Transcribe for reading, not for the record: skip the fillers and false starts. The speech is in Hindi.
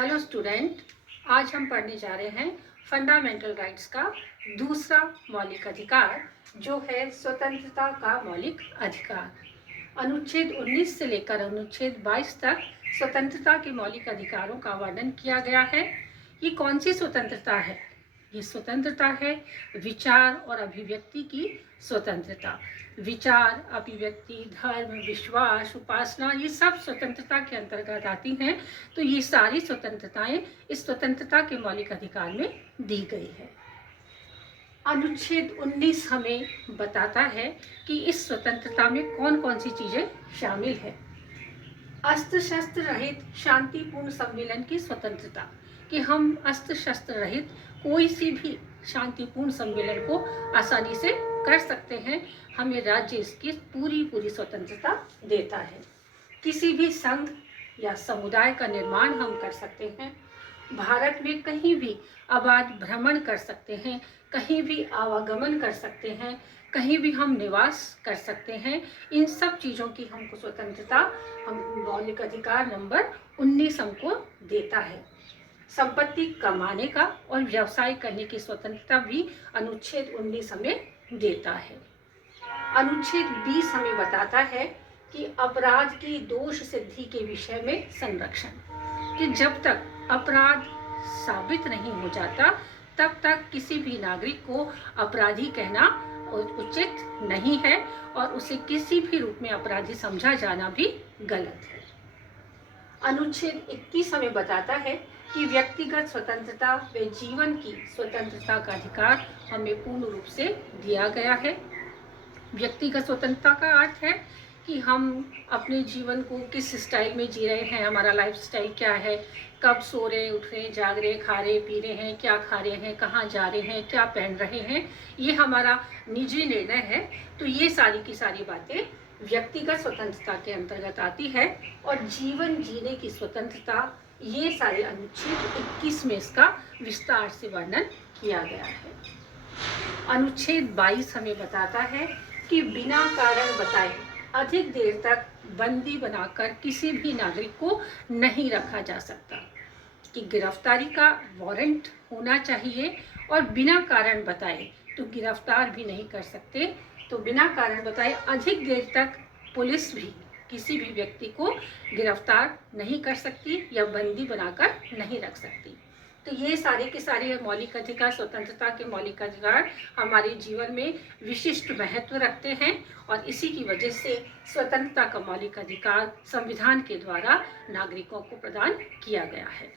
हेलो स्टूडेंट, आज हम पढ़ने जा रहे हैं फंडामेंटल राइट्स का दूसरा मौलिक अधिकार, जो है स्वतंत्रता का मौलिक अधिकार। अनुच्छेद 19 से लेकर अनुच्छेद 22 तक स्वतंत्रता के मौलिक अधिकारों का वर्णन किया गया है। ये कौन सी स्वतंत्रता है? ये स्वतंत्रता है विचार और अभिव्यक्ति की स्वतंत्रता। विचार, अभिव्यक्ति, धर्म, विश्वास, उपासना, ये सब स्वतंत्रता के अंतर्गत आती हैं। तो ये सारी स्वतंत्रताएं इस स्वतंत्रता के मौलिक अधिकार में दी गई है। अनुच्छेद 19 हमें बताता है कि इस स्वतंत्रता में कौन कौन सी चीजें शामिल है। अस्त्र शस्त्र रहित शांतिपूर्ण सम्मेलन की स्वतंत्रता, कि हम अस्त्र शस्त्र रहित कोई सी भी शांतिपूर्ण सम्मेलन को आसानी से कर सकते हैं। हमें राज्य इसकी पूरी स्वतंत्रता देता है। किसी भी संघ या समुदाय का निर्माण हम कर सकते हैं। भारत में कहीं भी आबाद भ्रमण कर सकते हैं, कहीं भी आवागमन कर सकते हैं, कहीं भी हम निवास कर सकते हैं। इन सब चीज़ों की हमको स्वतंत्रता हम मौलिक अधिकार नंबर 19 हमको देता है। संपत्ति कमाने का और व्यवसाय करने की स्वतंत्रता भी अनुच्छेद 19 हमें देता है। अनुच्छेद 20 हमें बताता है कि अपराध की दोष सिद्धि के विषय में संरक्षण, कि जब तक अपराध साबित नहीं हो जाता तब तक किसी भी नागरिक को अपराधी कहना उचित नहीं है और उसे किसी भी रूप में अपराधी समझा जाना भी गलत है। अनुच्छेद 21 हमें बताता है कि व्यक्तिगत स्वतंत्रता व जीवन की स्वतंत्रता का अधिकार हमें पूर्ण रूप से दिया गया है। व्यक्तिगत स्वतंत्रता का अर्थ है कि हम अपने जीवन को किस स्टाइल में जी रहे हैं, हमारा लाइफ स्टाइल क्या है, कब सो रहे, उठ रहे, जाग रहे, खा रहे, पी रहे हैं, क्या खा रहे हैं, कहाँ जा रहे हैं, क्या पहन रहे हैं, ये हमारा निजी निर्णय है। तो ये सारी की सारी बातें व्यक्तिगत स्वतंत्रता के अंतर्गत आती है। और जीवन जीने की स्वतंत्रता, ये सारे अनुच्छेद 21 में इसका विस्तार से वर्णन किया गया है। अनुच्छेद 22 हमें बताता है कि बिना कारण बताए अधिक देर तक बंदी बनाकर किसी भी नागरिक को नहीं रखा जा सकता, कि गिरफ्तारी का वारंट होना चाहिए और बिना कारण बताए तो गिरफ्तार भी नहीं कर सकते। तो बिना कारण बताए अधिक देर तक पुलिस भी किसी भी व्यक्ति को गिरफ्तार नहीं कर सकती या बंदी बनाकर नहीं रख सकती। तो ये सारे के सारे मौलिक अधिकार, स्वतंत्रता के मौलिक अधिकार हमारे जीवन में विशिष्ट महत्व रखते हैं और इसी की वजह से स्वतंत्रता का मौलिक अधिकार संविधान के द्वारा नागरिकों को प्रदान किया गया है।